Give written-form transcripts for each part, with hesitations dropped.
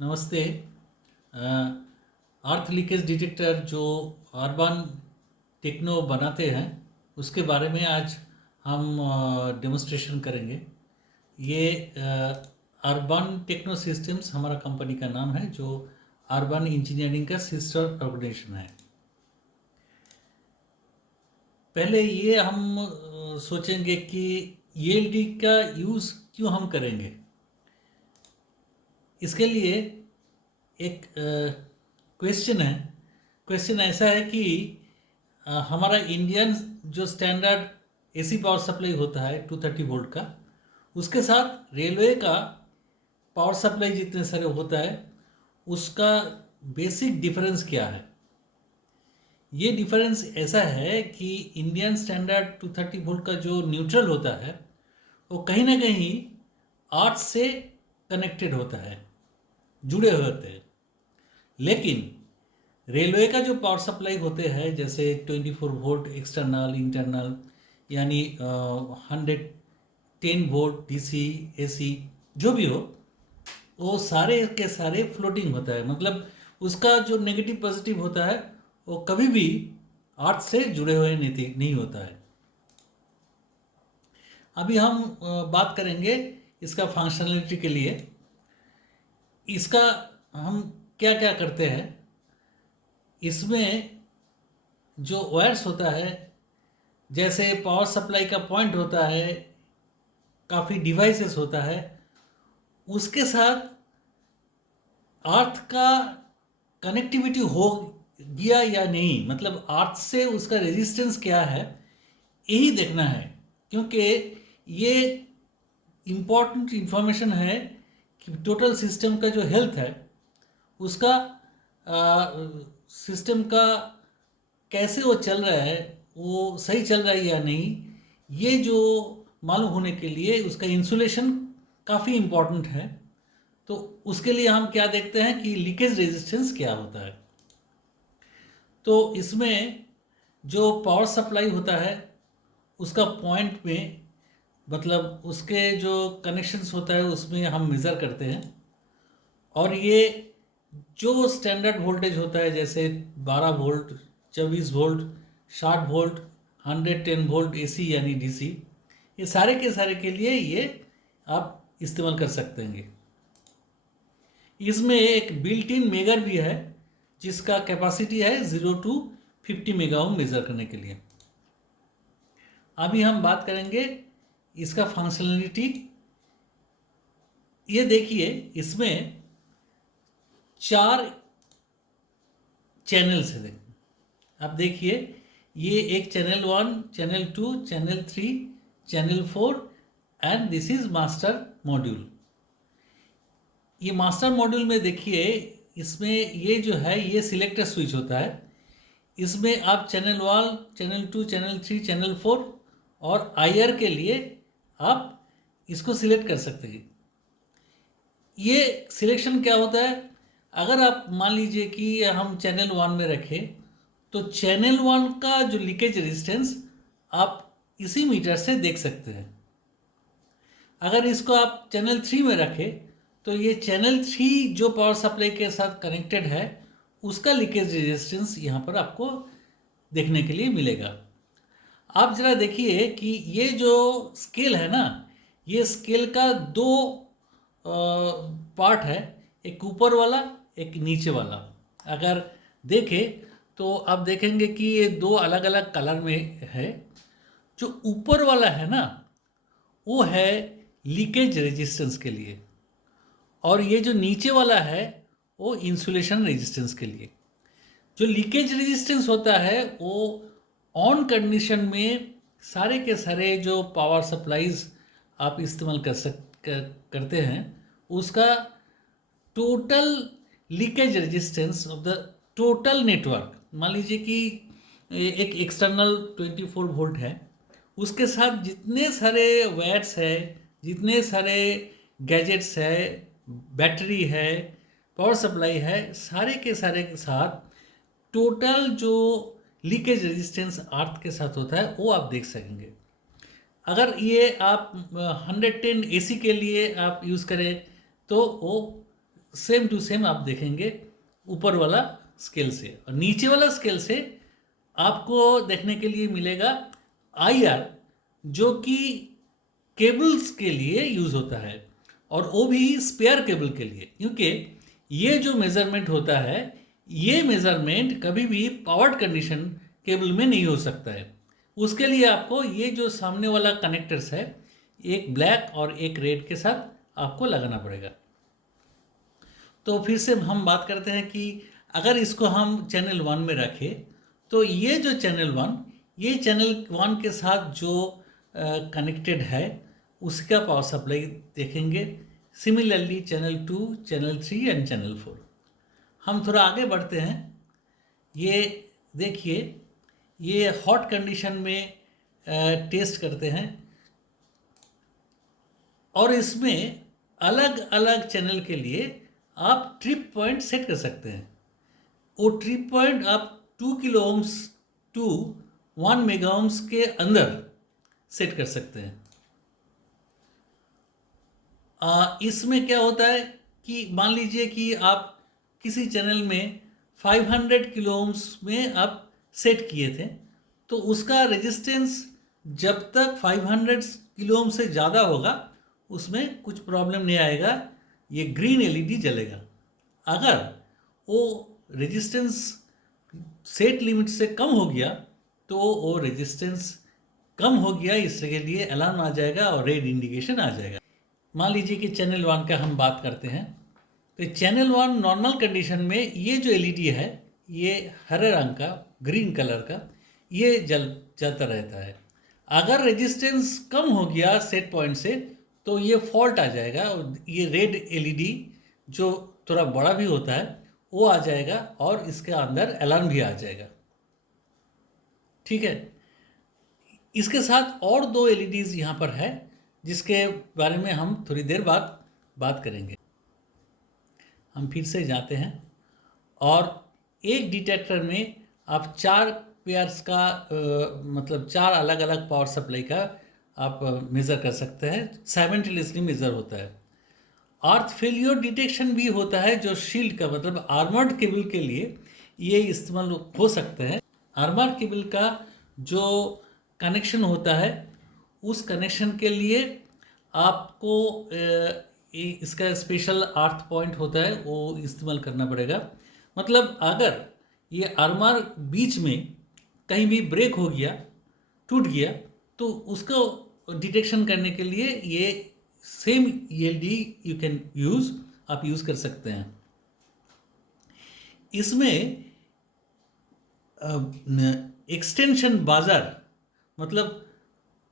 नमस्ते। अर्थ leakage detector जो urban techno बनाते हैं उसके बारे में आज हम डेमोन्स्ट्रेशन करेंगे। ये अर्बन टेक्नो सिस्टम्स हमारा कंपनी का नाम है, जो अर्बन इंजीनियरिंग का सिस्टर ऑर्गेनाइजेशन है। पहले ये हम सोचेंगे कि ईएलडी का यूज़ क्यों हम करेंगे। इसके लिए एक क्वेश्चन है। क्वेश्चन ऐसा है कि हमारा इंडियन जो स्टैंडर्ड एसी पावर सप्लाई होता है 230 वोल्ट का, उसके साथ रेलवे का पावर सप्लाई जितने सारे होता है उसका बेसिक डिफरेंस क्या है। ये डिफरेंस ऐसा है कि इंडियन स्टैंडर्ड 230 वोल्ट का जो न्यूट्रल होता है वो कहीं ना कहीं आर्थ से कनेक्टेड होता है, जुड़े हुए होते हैं। लेकिन रेलवे का जो पावर सप्लाई होते हैं, जैसे 24 वोल्ट एक्सटर्नल इंटरनल, यानी 110 वोल्ट डीसी एसी जो भी हो, वो सारे के सारे फ्लोटिंग होता है। मतलब उसका जो नेगेटिव पॉजिटिव होता है वो कभी भी अर्थ से जुड़े हुए नहीं होता है। अभी हम बात करेंगे इसका फंक्शनलिटी के लिए। इसका हम क्या क्या करते हैं। इसमें जो वायर्स होता है, जैसे पावर सप्लाई का पॉइंट होता है, काफ़ी डिवाइसेस होता है, उसके साथ अर्थ का कनेक्टिविटी हो गया या नहीं, मतलब अर्थ से उसका रेजिस्टेंस क्या है, यही देखना है। क्योंकि ये इम्पॉर्टेंट इंफॉर्मेशन है कि टोटल सिस्टम का जो हेल्थ है उसका, सिस्टम का कैसे वो चल रहा है, वो सही चल रहा है या नहीं, ये जो मालूम होने के लिए उसका इंसुलेशन काफ़ी इम्पॉर्टेंट है। तो उसके लिए हम क्या देखते हैं कि लीकेज रेजिस्टेंस क्या होता है। तो इसमें जो पावर सप्लाई होता है उसका पॉइंट में, मतलब उसके जो कनेक्शंस होता है उसमें हम मेज़र करते हैं। और ये जो स्टैंडर्ड वोल्टेज होता है, जैसे 12 volt, 24 volt, 60 volt, 110 volt AC यानी डीसी, ये सारे के सारे के लिए ये आप इस्तेमाल कर सकते हैं। इसमें एक बिल्ट इन मेगर भी है जिसका कैपेसिटी है 0 to 50 मेगा ओम मेज़र करने के लिए। अभी हम बात करेंगे इसका फंक्शनलिटी। ये देखिए, इसमें 4 चैनल्स है। आप देखिए, ये एक channel 1, channel 2, channel 3, channel 4 and this is master module. ये मास्टर मॉड्यूल में देखिए, इसमें ये जो है ये सिलेक्टर स्विच होता है। इसमें आप चैनल 1, चैनल 2, चैनल 3, चैनल 4 और आईआर के लिए आप इसको सिलेक्ट कर सकते हैं। ये सिलेक्शन क्या होता है, अगर आप मान लीजिए कि हम चैनल 1 में रखें तो चैनल 1 का जो लीकेज रेजिस्टेंस आप इसी मीटर से देख सकते हैं। अगर इसको आप चैनल 3 में रखें तो ये चैनल 3 जो पावर सप्लाई के साथ कनेक्टेड है उसका लीकेज रेजिस्टेंस यहाँ पर आपको देखने के लिए मिलेगा। आप ज़रा देखिए कि ये जो स्केल है ना, ये स्केल का 2 पार्ट है, एक ऊपर वाला एक नीचे वाला। अगर देखें तो आप देखेंगे कि ये 2 अलग अलग कलर में है। जो ऊपर वाला है ना वो है लीकेज रेजिस्टेंस के लिए, और ये जो नीचे वाला है वो इंसुलेशन रेजिस्टेंस के लिए। जो लीकेज रेजिस्टेंस होता है वो ऑन कंडीशन में सारे के सारे जो पावर सप्लाईज आप इस्तेमाल करते हैं उसका total leakage resistance of the total network, मान लीजिए कि एक एक्सटर्नल 24 वोल्ट है, उसके साथ जितने सारे वायर्स है, जितने सारे गैजेट्स है, बैटरी है, पावर सप्लाई है, सारे के सारे के साथ टोटल जो लीकेज रेजिस्टेंस अर्थ के साथ होता है वो आप देख सकेंगे। अगर ये आप 110 एसी के लिए आप यूज़ करें तो वो सेम टू सेम आप देखेंगे ऊपर वाला स्केल से, और नीचे वाला स्केल से आपको देखने के लिए मिलेगा IR, जो कि केबल्स के लिए यूज़ होता है, और वो भी स्पेयर केबल के लिए, क्योंकि ये जो मेज़रमेंट होता है, ये मेज़रमेंट कभी भी पावर्ड कंडीशन केबल में नहीं हो सकता है। उसके लिए आपको ये जो सामने वाला कनेक्टर्स है, एक ब्लैक और एक रेड के साथ आपको लगाना पड़ेगा। तो फिर से हम बात करते हैं कि अगर इसको हम चैनल 1 में रखें, तो ये जो चैनल 1, ये चैनल 1 के साथ जो कनेक्टेड है उसका पावर सप्लाई देखेंगे। Similarly channel 2, channel 3 and channel 4। हम थोड़ा आगे बढ़ते हैं। ये देखिए, ये हॉट कंडीशन में टेस्ट करते हैं, और इसमें अलग अलग चैनल के लिए आप ट्रिप पॉइंट सेट कर सकते हैं। वो ट्रिप पॉइंट आप 2 kilo ohms to 1 mega ohms के अंदर सेट कर सकते हैं। इसमें क्या होता है कि मान लीजिए कि आप किसी चैनल में 500 किलो ओम्स में आप सेट किए थे, तो उसका रेजिस्टेंस जब तक 500 किलो ओम से ज़्यादा होगा उसमें कुछ प्रॉब्लम नहीं आएगा, ये ग्रीन एलईडी जलेगा। अगर वो रेजिस्टेंस सेट लिमिट से कम हो गया तो वो रेजिस्टेंस कम हो गया, इसके लिए अलार्म आ जाएगा और रेड इंडिकेशन आ जाएगा। मान लीजिए कि चैनल 1 का हम बात करते हैं, तो चैनल 1 नॉर्मल कंडीशन में ये जो एलईडी है, ये हरे रंग का, ग्रीन कलर का, ये जलता रहता है। अगर रेजिस्टेंस कम हो गया सेट पॉइंट से तो ये फॉल्ट आ जाएगा, और ये रेड एलईडी जो थोड़ा बड़ा भी होता है वो आ जाएगा, और इसके अंदर अलार्म भी आ जाएगा। ठीक है। इसके साथ और 2 एलईडीज यहाँ पर है, जिसके बारे में हम थोड़ी देर बाद बात करेंगे। हम फिर से जाते हैं, और एक डिटेक्टर में आप 4 पेयर्स का मतलब 4 अलग अलग पावर सप्लाई का आप मेज़र कर सकते हैं। साइमल्टेनियसली मेज़र होता है। अर्थ फेलियर डिटेक्शन भी होता है, जो शील्ड का मतलब आर्मर्ड केबल के लिए ये इस्तेमाल हो सकते हैं। आर्मर्ड केबल का जो कनेक्शन होता है, उस कनेक्शन के लिए आपको इसका स्पेशल अर्थ पॉइंट होता है, वो इस्तेमाल करना पड़ेगा। मतलब अगर ये आर्मर बीच में कहीं भी ब्रेक हो गया, टूट गया, तो उसको डिटेक्शन करने के लिए ये same ELD you can use, आप यूज़ कर सकते हैं। इसमें एक्सटेंशन बाज़र, मतलब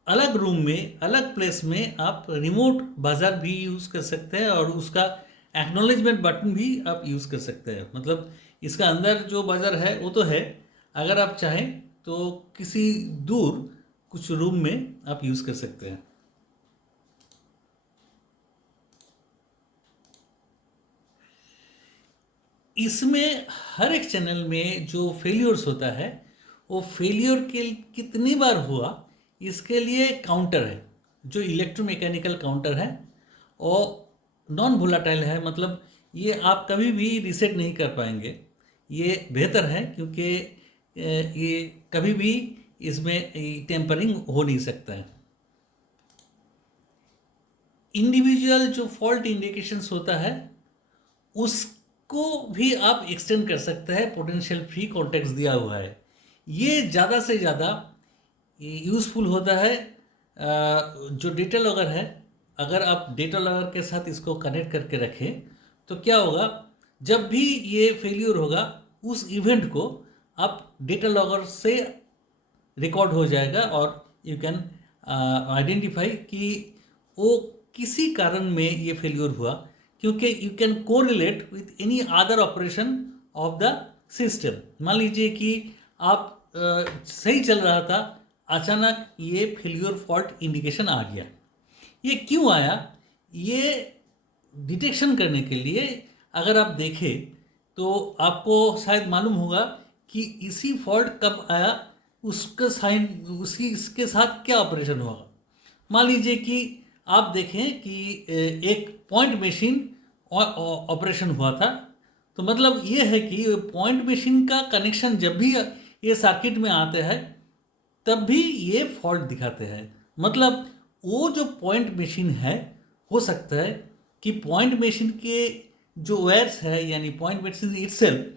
अलग रूम में, अलग प्लेस में आप रिमोट बाज़र भी यूज़ कर सकते हैं, और उसका एक्नॉलेजमेंट बटन भी आप यूज़ कर सकते हैं। मतलब इसका अंदर जो बाज़र है वो तो है, अगर आप चाहें तो किसी दूर कुछ रूम में आप यूज़ कर सकते हैं। इसमें हर एक चैनल में जो फेलियर्स होता है, वो फेलियर के कितनी बार हुआ इसके लिए काउंटर है, जो इलेक्ट्रोमैकेनिकल काउंटर है, और नॉन वोलाटाइल है। मतलब ये आप कभी भी रीसेट नहीं कर पाएंगे। ये बेहतर है, क्योंकि ये कभी भी इसमें टेम्परिंग हो नहीं सकता है। इंडिविजुअल जो फॉल्ट इंडिकेशंस होता है उसको भी आप एक्सटेंड कर सकते हैं। पोटेंशियल फ्री कॉन्टेक्ट्स दिया हुआ है, ये ज़्यादा से ज़्यादा यूज़फुल होता है। जो डेटा लॉगर है, अगर आप डेटा लॉगर के साथ इसको कनेक्ट करके रखें तो क्या होगा, जब भी ये फेलियर होगा उस इवेंट को आप डेटा लॉगर से रिकॉर्ड हो जाएगा, और यू कैन आइडेंटिफाई कि वो किसी कारण में ये फेलियर हुआ, क्योंकि you can correlate with any other operation of the system. मान लीजिए कि आप सही चल रहा था, अचानक ये फेलियर फॉल्ट इंडिकेशन आ गया। ये क्यों आया, ये डिटेक्शन करने के लिए अगर आप देखें तो आपको शायद मालूम होगा कि इसी फॉल्ट कब आया, उसका साइन, उसकी इसके साथ क्या ऑपरेशन हुआ। मान लीजिए कि आप देखें कि एक पॉइंट मशीन ऑपरेशन हुआ था। तो मतलब ये है कि पॉइंट मशीन का कनेक्शन जब भी ये सर्किट में आते हैं तब भी ये फॉल्ट दिखाते हैं। मतलब वो जो पॉइंट मशीन है, हो सकता है कि पॉइंट मशीन के जो वायर्स है यानी पॉइंट मशीन इटसेल्फ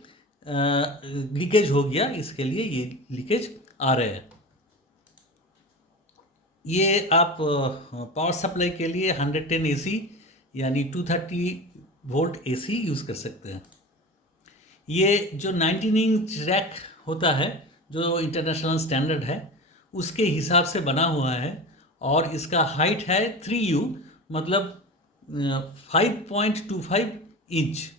लीकेज हो गया, इसके लिए ये लीकेज आ रहे हैं। ये आप पावर सप्लाई के लिए 110 एसी यानी 230 वोल्ट एसी यूज़ कर सकते हैं। ये जो 19 इंच रैक होता है जो इंटरनेशनल स्टैंडर्ड है उसके हिसाब से बना हुआ है, और इसका हाइट है 3U, मतलब 5.25 इंच।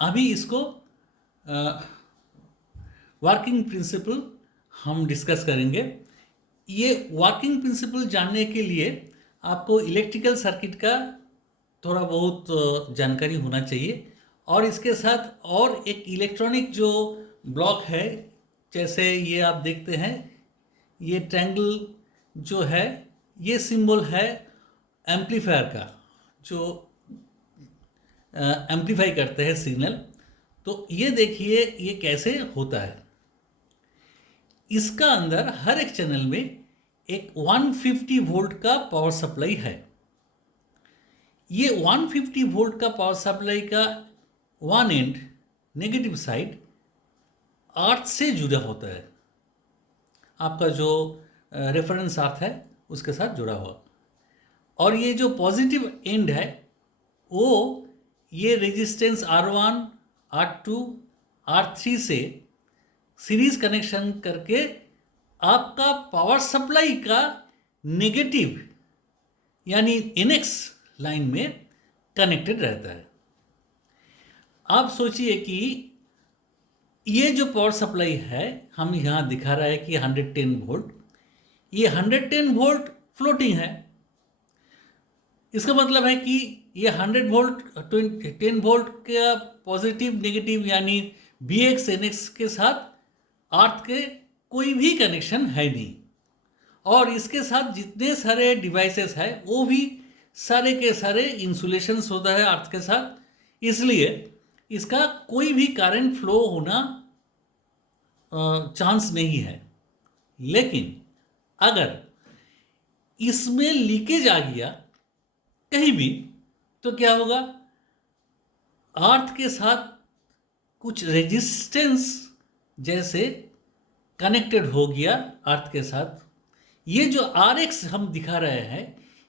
अभी इसको वर्किंग प्रिंसिपल हम डिस्कस करेंगे। ये वर्किंग प्रिंसिपल जानने के लिए आपको इलेक्ट्रिकल सर्किट का थोड़ा बहुत जानकारी होना चाहिए, और इसके साथ और एक इलेक्ट्रॉनिक जो ब्लॉक है, जैसे ये आप देखते हैं ये ट्रायंगल जो है, ये सिंबल है एम्पलीफायर का, जो एम्पलीफाई करते हैं सिग्नल। तो ये देखिए ये कैसे होता है। इसका अंदर हर एक चैनल में एक 150 वोल्ट का पावर सप्लाई है। ये 150 वोल्ट का पावर सप्लाई का वन एंड नेगेटिव साइड अर्थ से जुड़ा होता है, आपका जो रेफरेंस अर्थ है उसके साथ जुड़ा हुआ, और ये जो पॉजिटिव एंड है वो ये रेजिस्टेंस R1, R2, R3 से सीरीज कनेक्शन करके आपका पावर सप्लाई का नेगेटिव यानी NX लाइन में कनेक्टेड रहता है। आप सोचिए कि ये जो पावर सप्लाई है हम यहाँ दिखा रहा है कि 110 वोल्ट, ये 110 वोल्ट फ्लोटिंग है। इसका मतलब है कि ये 100 वोल्ट 10 वोल्ट का पॉजिटिव नेगेटिव यानी BX NX के साथ अर्थ के कोई भी कनेक्शन है नहीं, और इसके साथ जितने सारे डिवाइसेस हैं वो भी सारे के सारे इंसुलेशंस होता है अर्थ के साथ, इसलिए इसका कोई भी करंट फ्लो होना चांस नहीं है। लेकिन अगर इसमें लीकेज आ गया कहीं भी तो क्या होगा, अर्थ के साथ कुछ रेजिस्टेंस जैसे कनेक्टेड हो गया अर्थ के साथ। ये जो RX हम दिखा रहे हैं,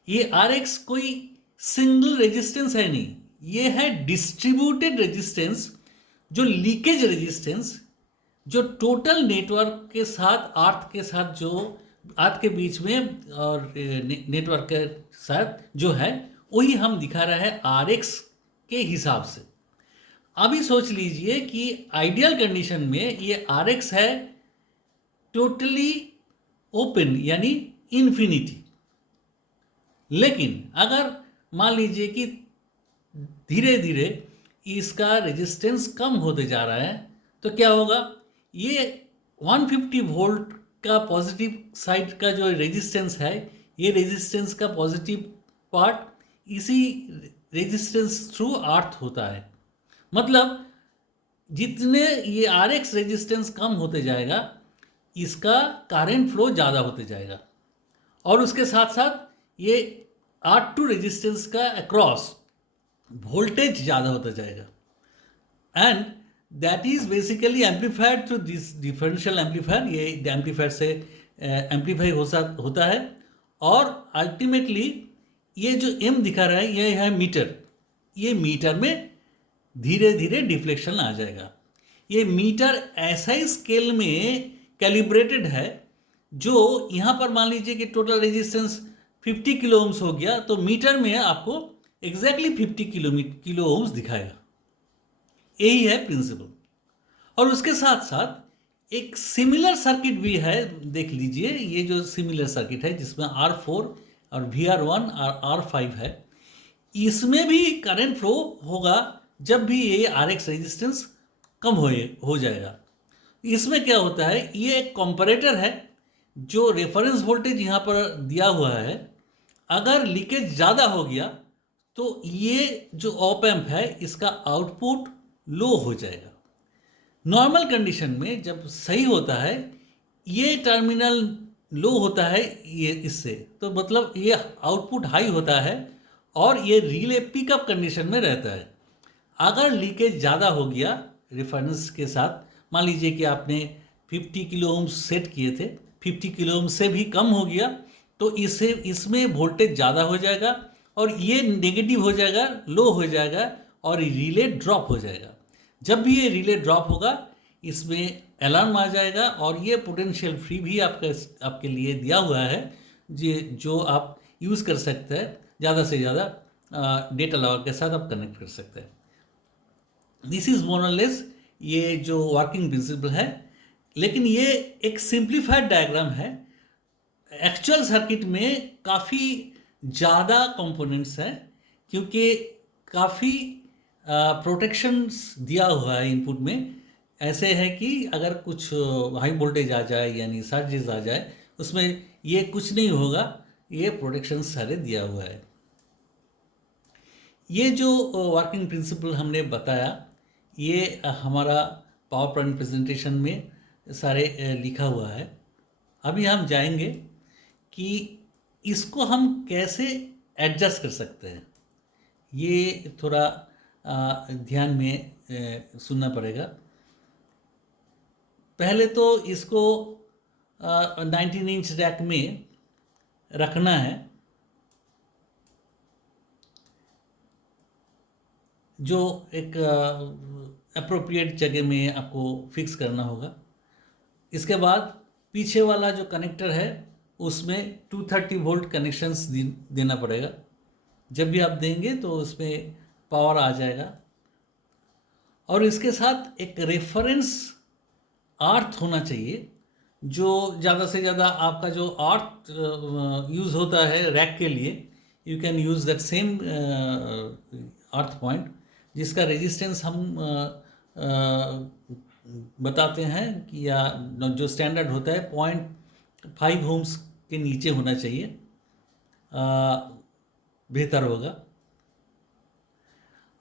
ये RX कोई सिंगल रेजिस्टेंस है नहीं, ये है डिस्ट्रीब्यूटेड रेजिस्टेंस, जो लीकेज रेजिस्टेंस जो टोटल नेटवर्क के साथ अर्थ के साथ जो अर्थ के बीच में और नेटवर्क के साथ जो है वही हम दिखा रहे हैं RX के हिसाब से। अभी सोच लीजिए कि आइडियल कंडीशन में ये RX है टोटली ओपन यानी इन्फिनिटी, लेकिन अगर मान लीजिए कि धीरे धीरे इसका रेजिस्टेंस कम होते जा रहा है तो क्या होगा, ये 150 वोल्ट का पॉजिटिव साइड का जो रेजिस्टेंस है, ये रेजिस्टेंस का पॉजिटिव पार्ट इसी रेजिस्टेंस थ्रू अर्थ होता है। मतलब जितने ये RX रेजिस्टेंस कम होते जाएगा इसका करंट फ्लो ज़्यादा होते जाएगा, और उसके साथ साथ ये R2 रेजिस्टेंस का अक्रॉस वोल्टेज ज़्यादा होता जाएगा, and that is basically amplified through this differential amplifier. ये एम्पलीफायर से एम्पलीफाई होता है, और अल्टीमेटली ये जो M दिखा रहा है ये है मीटर, ये मीटर में धीरे धीरे डिफ्लेक्शन आ जाएगा। ये मीटर ऐसा ही स्केल में कैलिब्रेटेड है जो यहाँ पर मान लीजिए कि टोटल रेजिस्टेंस 50 किलो ओम्स हो गया तो मीटर में आपको एग्जैक्टली 50 किलो ओम्स दिखाएगा। यही है प्रिंसिपल। और उसके साथ साथ एक सिमिलर सर्किट भी है, देख लीजिए ये जो सिमिलर सर्किट है जिसमें R4 और VR1 और R5 है, इसमें भी करंट फ्लो होगा जब भी ये RX रेजिस्टेंस कम हो जाएगा। इसमें क्या होता है, ये एक कंपैरेटर है जो रेफरेंस वोल्टेज यहाँ पर दिया हुआ है, अगर लीकेज ज़्यादा हो गया तो ये जो ऑप एम्प है इसका आउटपुट लो हो जाएगा। नॉर्मल कंडीशन में जब सही होता है ये टर्मिनल लो होता है ये इससे, तो मतलब ये आउटपुट हाई होता है और ये रिले पिकअप कंडीशन में रहता है। अगर लीकेज ज़्यादा हो गया रेफरेंस के साथ, मान लीजिए कि आपने 50 किलो ओम सेट किए थे, 50 किलो ओम से भी कम हो गया, तो इसमें वोल्टेज ज़्यादा हो जाएगा और ये नेगेटिव हो जाएगा, लो हो जाएगा और रिले ड्रॉप हो जाएगा। जब भी ये रिले ड्रॉप होगा इसमें अलार्म आ जाएगा और ये पोटेंशियल फ्री भी आपके लिए दिया हुआ है जो आप यूज़ कर सकते हैं। ज़्यादा से ज़्यादा डेटा लॉगर के साथ आप कनेक्ट कर सकते हैं। दिस इज़ मोर और लेस ये जो वर्किंग प्रिंसिपल है, लेकिन ये एक सिंप्लीफाइड डायग्राम है। एक्चुअल सर्किट में काफ़ी ज़्यादा कंपोनेंट्स हैं क्योंकि काफ़ी प्रोटेक्शंस दिया हुआ है इनपुट में। ऐसे है कि अगर कुछ हाई वोल्टेज आ जाए यानी सर्जेस आ जाए उसमें ये कुछ नहीं होगा, ये प्रोटेक्शन सारे दिया हुआ है। ये जो वर्किंग प्रिंसिपल हमने बताया ये हमारा पावर पॉइंट प्रेजेंटेशन में सारे लिखा हुआ है। अभी हम जाएंगे कि इसको हम कैसे एडजस्ट कर सकते हैं, ये थोड़ा ध्यान में सुनना पड़ेगा। पहले तो इसको 19 इंच रैक में रखना है, जो एक अप्रोप्रिएट जगह में आपको फिक्स करना होगा। इसके बाद पीछे वाला जो कनेक्टर है उसमें 230 वोल्ट कनेक्शंस देना पड़ेगा। जब भी आप देंगे तो उसमें पावर आ जाएगा। और इसके साथ एक रेफरेंस अर्थ होना चाहिए, जो ज़्यादा से ज़्यादा आपका जो अर्थ यूज़ होता है रैक के लिए, you can use that same earth point, जिसका रेजिस्टेंस हम बताते हैं कि या जो स्टैंडर्ड होता है 0.5 ओम्स के नीचे होना चाहिए, बेहतर होगा।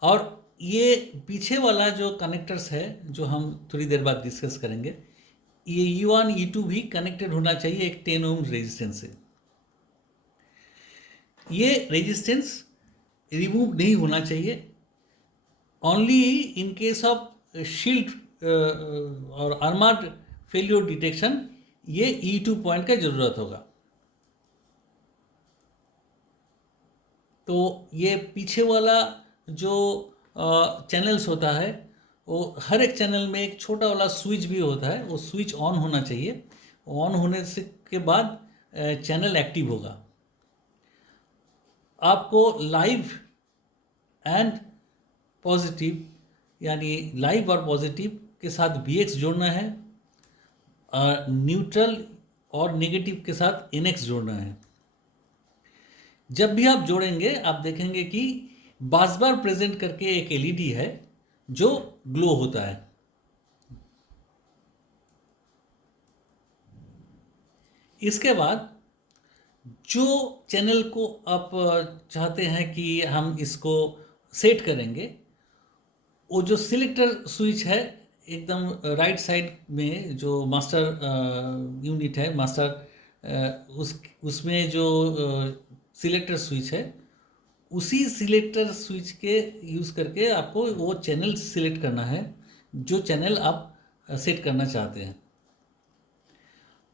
और ये पीछे वाला जो कनेक्टर्स है जो हम थोड़ी देर बाद डिस्कस करेंगे, ये E1 E2 भी कनेक्टेड होना चाहिए एक 10 ओम रेजिस्टेंस से। ये रेजिस्टेंस रिमूव नहीं होना चाहिए। Only in case of shield और आर्मर्ड फेल्योर डिटेक्शन ये E2 पॉइंट का ज़रूरत होगा। तो ये पीछे वाला जो चैनल्स होता है वो हर एक चैनल में एक छोटा वाला स्विच भी होता है, वो स्विच ऑन होना चाहिए। ऑन होने से के बाद चैनल एक्टिव होगा। आपको लाइव एंड पॉजिटिव यानी लाइव और पॉजिटिव के साथ VX जोड़ना है, न्यूट्रल और नेगेटिव के साथ NX जोड़ना है। जब भी आप जोड़ेंगे आप देखेंगे कि बार बार प्रेजेंट करके एक LED है जो ग्लो होता है। इसके बाद जो चैनल को आप चाहते हैं कि हम इसको सेट करेंगे, वो जो सिलेक्टर स्विच है एकदम राइट साइड में जो मास्टर यूनिट है, मास्टर उसमें जो सिलेक्टर स्विच है, उसी सिलेक्टर स्विच के यूज़ करके आपको वो चैनल सिलेक्ट करना है जो चैनल आप सेट करना चाहते हैं।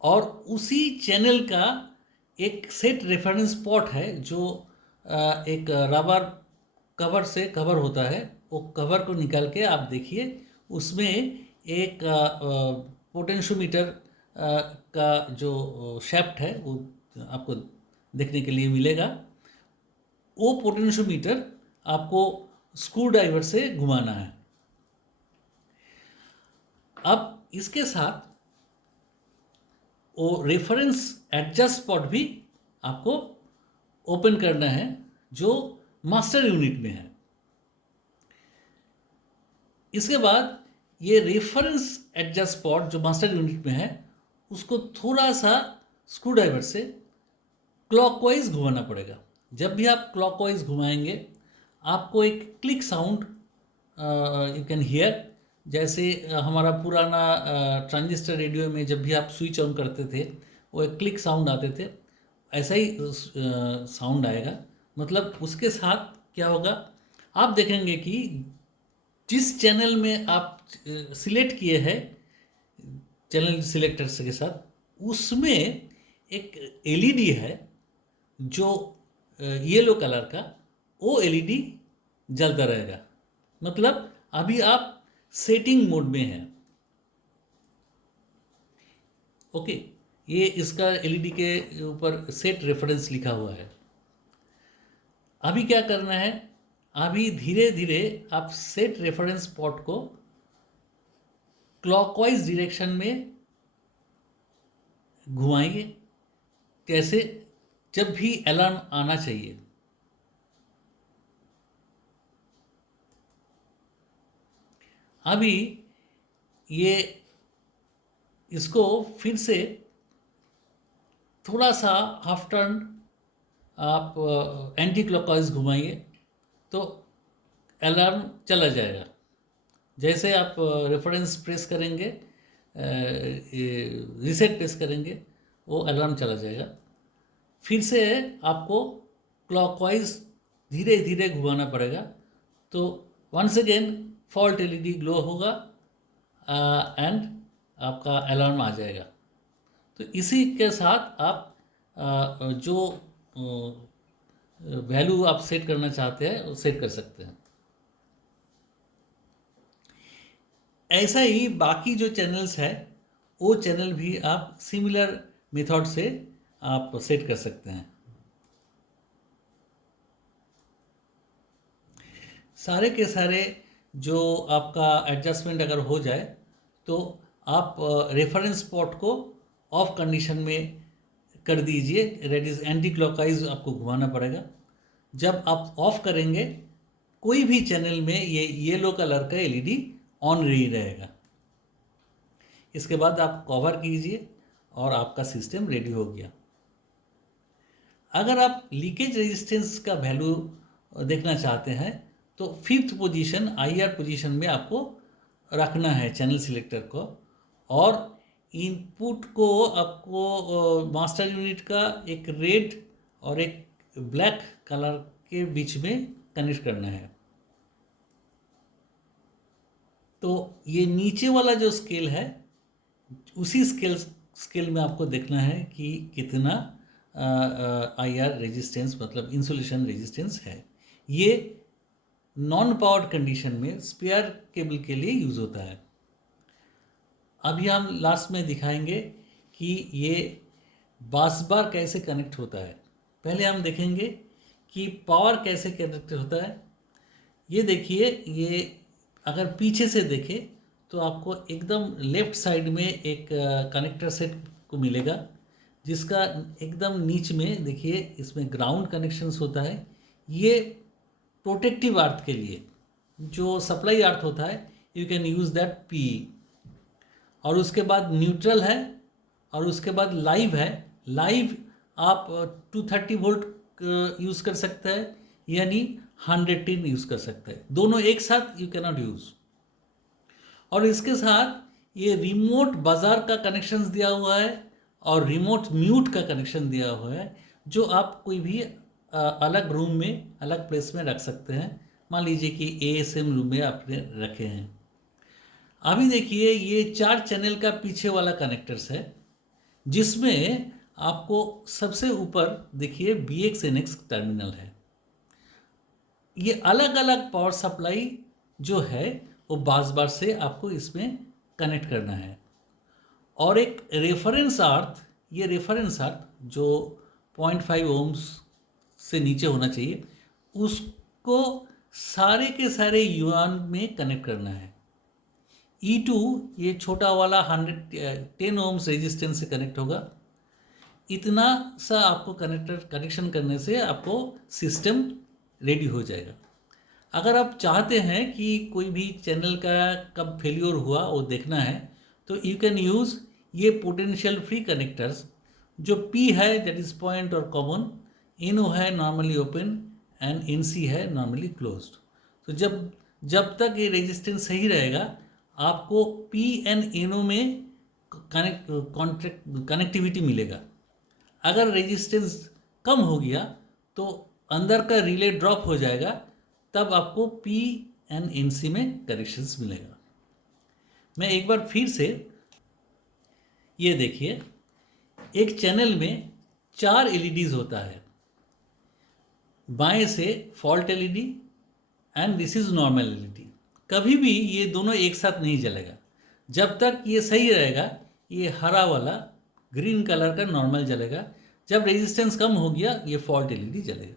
और उसी चैनल का एक सेट रेफरेंस पोर्ट है जो एक रबर कवर से कवर होता है। वो कवर को निकाल के आप देखिए, उसमें एक पोटेंशियोमीटर का जो शैफ्ट है वो आपको देखने के लिए मिलेगा। वो पोटेंशियोमीटर आपको स्क्रू ड्राइवर से घुमाना है। अब इसके साथ वो रेफरेंस एडजस्ट पॉट भी आपको ओपन करना है जो मास्टर यूनिट में है। इसके बाद ये रेफरेंस एडजस्ट पॉट जो मास्टर यूनिट में है उसको थोड़ा सा स्क्रू ड्राइवर से क्लॉकवाइज घुमाना पड़ेगा। जब भी आप क्लॉकवाइज घुमाएंगे आपको एक click sound you can hear, जैसे हमारा पुराना ट्रांजिस्टर रेडियो में जब भी आप स्विच ऑन करते थे वो एक क्लिक साउंड आते थे, ऐसा ही साउंड आएगा। मतलब उसके साथ क्या होगा, आप देखेंगे कि जिस चैनल में आप सिलेक्ट किए हैं चैनल सिलेक्टर्स के साथ, उसमें एक एलईडी है जो येलो कलर का, वो एलईडी जलता रहेगा। मतलब अभी आप सेटिंग मोड में हैं। ओके, ये इसका एलईडी के ऊपर सेट रेफरेंस लिखा हुआ है। अभी क्या करना है, अभी धीरे धीरे आप सेट रेफरेंस पॉट को क्लॉकवाइज डायरेक्शन में घुमाइए। कैसे, जब भी अलार्म आना चाहिए। अभी ये इसको फिर से थोड़ा सा हाफ टर्न आप एंटी क्लॉकवाइज घुमाइए तो अलार्म चला जाएगा। जैसे आप रेफरेंस प्रेस करेंगे, रीसेट प्रेस करेंगे, वो अलार्म चला जाएगा। फिर से आपको क्लॉकवाइज धीरे धीरे घुमाना पड़ेगा, तो once again fault LED glow होगा एंड आपका अलार्म आ जाएगा। तो इसी के साथ आप जो वैल्यू आप सेट करना चाहते हैं वो सेट कर सकते हैं। ऐसा ही बाकी जो चैनल्स है वो चैनल भी आप सिमिलर मेथड से आप सेट कर सकते हैं। सारे के सारे जो आपका एडजस्टमेंट अगर हो जाए तो आप रेफरेंस पॉट को ऑफ कंडीशन में कर दीजिए। रेड इज एंटी क्लॉकवाइज आपको घुमाना पड़ेगा। जब आप ऑफ करेंगे कोई भी चैनल में ये येलो कलर का एलईडी ऑन नहीं रहेगा। इसके बाद आप कवर कीजिए और आपका सिस्टम रेडी हो गया। अगर आप लीकेज रेजिस्टेंस का वैल्यू देखना चाहते हैं तो 5th पोजीशन IR पोजीशन में आपको रखना है चैनल सिलेक्टर को, और इनपुट को आपको मास्टर यूनिट का एक रेड और एक ब्लैक कलर के बीच में कनेक्ट करना है। तो ये नीचे वाला जो स्केल है उसी स्केल में आपको देखना है कि कितना IR रेजिस्टेंस मतलब इंसुलेशन रेजिस्टेंस है। ये नॉन पावर्ड कंडीशन में स्पेयर केबल के लिए यूज़ होता है। अभी हम लास्ट में दिखाएंगे कि ये बस बार कैसे कनेक्ट होता है। पहले हम देखेंगे कि पावर कैसे कनेक्ट होता है। ये देखिए, ये अगर पीछे से देखें तो आपको एकदम लेफ्ट साइड में एक कनेक्टर सेट को मिलेगा, जिसका एकदम नीच में देखिए इसमें ग्राउंड कनेक्शंस होता है। ये प्रोटेक्टिव अर्थ के लिए, जो सप्लाई अर्थ होता है, you can use that P. और उसके बाद न्यूट्रल है, और उसके बाद लाइव है। लाइव आप 230 वोल्ट यूज़ कर सकते हैं, यानी 110 यूज़ कर सकते हैं। दोनों एक साथ यू कैनॉट यूज़। और इसके साथ ये रिमोट बाज़ार का कनेक्शंस दिया हुआ है और रिमोट म्यूट का कनेक्शन दिया हुआ है, जो आप कोई भी अलग रूम में अलग प्लेस में रख सकते हैं। मान लीजिए कि ASM रूम में आपने रखे हैं। अभी देखिए ये 4 चैनल का पीछे वाला कनेक्टर्स है, जिसमें आपको सबसे ऊपर देखिए BX/NX टर्मिनल है। ये अलग अलग पावर सप्लाई जो है वो बस बार से आपको इसमें कनेक्ट करना है। और एक रेफरेंस अर्थ, ये रेफरेंस अर्थ जो 0.5 ओम्स से नीचे होना चाहिए, उसको सारे के सारे यूआन में कनेक्ट करना है। E2 ये छोटा वाला 110 ओम्स रेजिस्टेंस से कनेक्ट होगा। इतना सा आपको कनेक्शन करने से आपको सिस्टम रेडी हो जाएगा। अगर आप चाहते हैं कि कोई भी चैनल का कब फेल्योर हुआ वो देखना है तो यू कैन यूज़ ये पोटेंशियल फ्री कनेक्टर्स। जो P है दैट इज़ पॉइंट और कॉमन, NO है नॉर्मली ओपन, एंड NC है नॉर्मली क्लोज्ड। तो जब तक ये रेजिस्टेंस सही रहेगा आपको P एंड NO में कनेक्टिविटी मिलेगा। अगर रेजिस्टेंस कम हो गया तो अंदर का रिले ड्रॉप हो जाएगा, तब आपको P एंड NC में करेक्शंस मिलेगा। मैं एक बार फिर से, ये देखिए, एक चैनल में 4 LEDs होता है। बाएं से fault LED and this is normal LED। कभी भी ये दोनों एक साथ नहीं जलेगा। जब तक ये सही रहेगा ये हरा वाला ग्रीन कलर का नॉर्मल जलेगा। जब रेजिस्टेंस कम हो गया ये फॉल्ट LED जलेगा।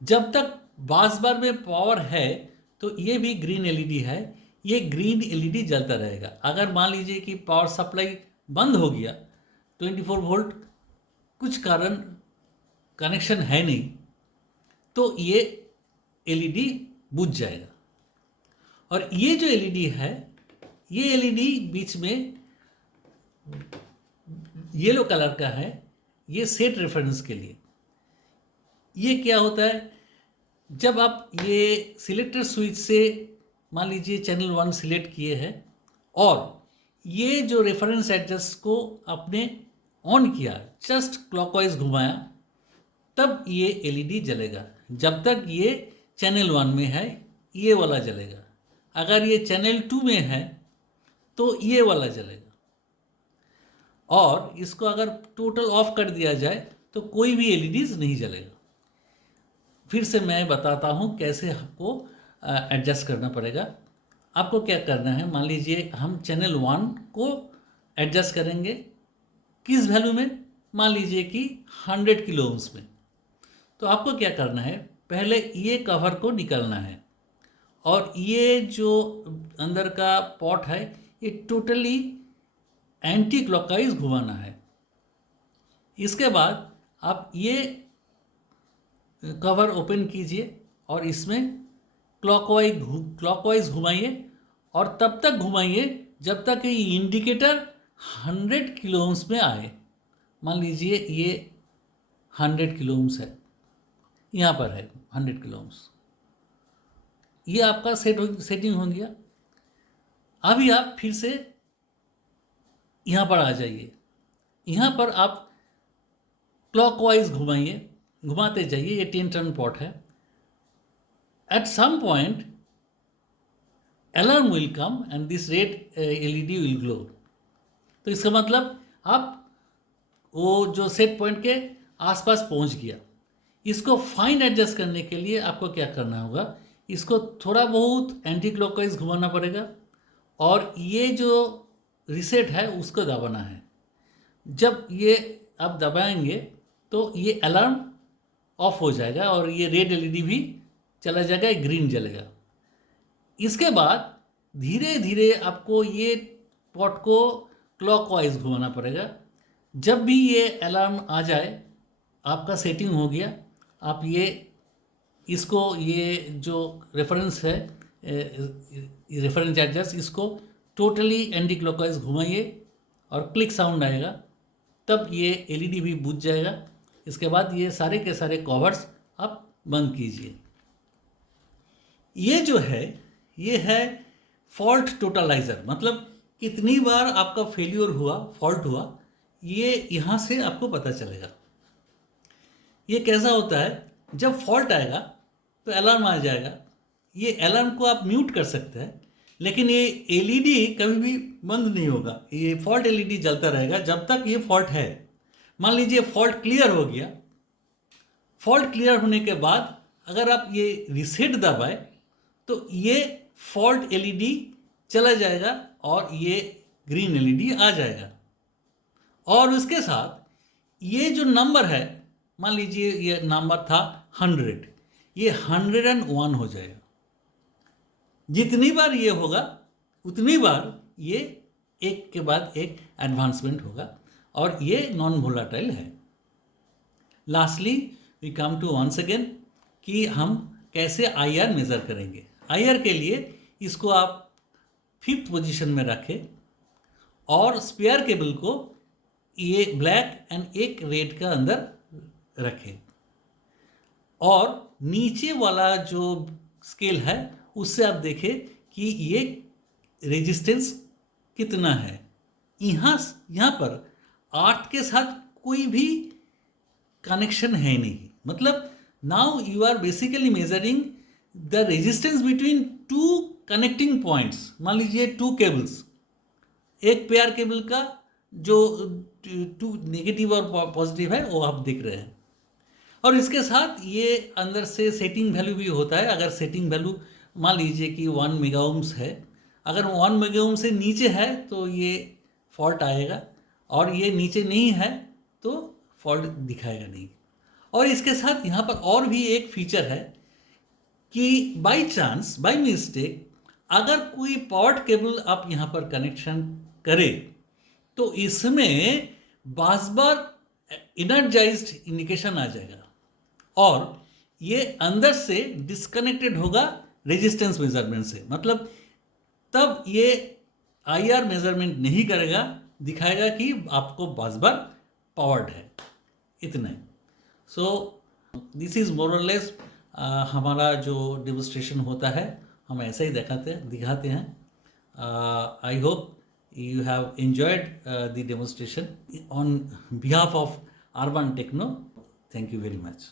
जब तक बास बार में पावर है तो ये भी ग्रीन LED है, ये ग्रीन LED जलता रहेगा। अगर मान लीजिए कि पावर सप्लाई बंद हो गया, 24 वोल्ट कुछ कारण कनेक्शन है नहीं, तो ये LED बुझ जाएगा। और ये जो LED है, ये LED बीच में येलो कलर का है, ये सेट रेफरेंस के लिए। ये क्या होता है, जब आप ये सिलेक्टर स्विच से मान लीजिए चैनल 1 सिलेक्ट किए हैं और ये जो रेफरेंस एडजस्ट को आपने ऑन किया, जस्ट क्लॉकवाइज घुमाया, तब ये LED जलेगा। जब तक ये चैनल 1 में है ये वाला जलेगा। अगर ये चैनल 2 में है तो ये वाला जलेगा। और इसको अगर टोटल ऑफ कर दिया जाए तो कोई भी LEDs नहीं जलेगा। फिर से मैं बताता हूँ कैसे आपको एडजस्ट करना पड़ेगा। आपको क्या करना है, मान लीजिए हम चैनल 1 को एडजस्ट करेंगे किस वैल्यू में, मान लीजिए कि 100 किलो ओम्स में। तो आपको क्या करना है, पहले ये कवर को निकालना है और ये जो अंदर का पॉट है ये टोटली एंटी क्लॉकवाइज घुमाना है। इसके बाद आप ये कवर ओपन कीजिए और इसमें क्लॉकवाइज घुमाइए और तब तक घुमाइए जब तक ये इंडिकेटर 100 किलो ओम्स में आए। मान लीजिए ये 100 किलो ओम्स है, यहाँ पर है 100 किलो ओम्स। ये आपका सेटिंग हो गया। अभी आप फिर से यहाँ पर आ जाइए। यहाँ पर आप क्लॉकवाइज घुमाइए, घुमाते जाइए। ये 10 टर्न पॉट है। At some point alarm will come and this red LED will glow. तो इसका मतलब आप वो जो सेट पॉइंट के आसपास पहुँच गया। इसको फाइन एडजस्ट करने के लिए आपको क्या करना होगा, इसको थोड़ा बहुत एंटी क्लॉकवाइज घुमाना पड़ेगा और ये जो रीसेट है उसको दबाना है। जब ये आप दबाएंगे तो ये अलार्म ऑफ हो जाएगा और ये रेड LED भी चला जाएगा, ग्रीन जलेगा। इसके बाद धीरे धीरे आपको ये पॉट को क्लॉकवाइज घुमाना पड़ेगा। जब भी ये अलार्म आ जाए, आपका सेटिंग हो गया। आप इसको ये जो रेफरेंस है, रेफरेंस एडजस्ट, इसको टोटली एंटी क्लॉकवाइज घुमाइए और क्लिक साउंड आएगा, तब ये LED भी बुझ जाएगा। इसके बाद ये सारे के सारे कवर्स आप बंद कीजिए। ये जो है ये है फॉल्ट टोटलाइजर, मतलब कितनी बार आपका फेल्योर हुआ, फॉल्ट हुआ, ये यहाँ से आपको पता चलेगा। ये कैसा होता है, जब फॉल्ट आएगा तो अलार्म आ जाएगा। ये अलार्म को आप म्यूट कर सकते हैं, लेकिन ये LED कभी भी बंद नहीं होगा। ये फॉल्ट LED जलता रहेगा जब तक ये फॉल्ट है। मान लीजिए फॉल्ट क्लियर हो गया। फॉल्ट क्लियर होने के बाद अगर आप ये रीसेट दबाए तो ये फॉल्ट LED चला जाएगा और ये ग्रीन LED आ जाएगा। और उसके साथ ये जो नंबर है, मान लीजिए ये नंबर था 100, ये 101 हो जाएगा। जितनी बार ये होगा उतनी बार ये एक के बाद एक एडवांसमेंट होगा और ये नॉन वोलाटाइल है। Lastly we come to once again कि हम कैसे IR मेज़र करेंगे। IR के लिए इसको आप 5th पोजीशन में रखें और स्पेयर केबल को ये ब्लैक एंड एक रेड का अंदर रखें। और नीचे वाला जो स्केल है उससे आप देखें कि ये रेजिस्टेंस कितना है। यहाँ पर अर्थ के साथ कोई भी कनेक्शन है नहीं, मतलब now you are basically measuring the resistance between two connecting points. मान लीजिए टू केबल्स, एक पेयर केबल का जो टू नेगेटिव और पॉजिटिव है वो आप देख रहे हैं, और इसके साथ ये अंदर से सेटिंग वैल्यू भी होता है। अगर सेटिंग वैल्यू मान लीजिए कि 1 मेगा ओम्स है, अगर 1 मेगा ओम से नीचे है तो ये फॉल्ट आएगा, और ये नीचे नहीं है तो फॉल्ट दिखाएगा नहीं। और इसके साथ यहाँ पर और भी एक फीचर है कि बाय चांस, बाय मिस्टेक, अगर कोई पावर्ड केबल आप यहाँ पर कनेक्शन करें तो इसमें बार बार इनर्जाइज्ड इंडिकेशन आ जाएगा, और ये अंदर से डिस्कनेक्टेड होगा रेजिस्टेंस मेजरमेंट से। मतलब तब ये आईआर मेजरमेंट नहीं करेगा, दिखाएगा कि आपको बार बार पावर्ड है, इतना ही। सो दिस इज़ मोर और लेस हमारा जो डेमोस्ट्रेशन होता है हम ऐसा ही दिखाते हैं। I hope you have enjoyed the demonstration on behalf of Urban Techno. Thank you very much.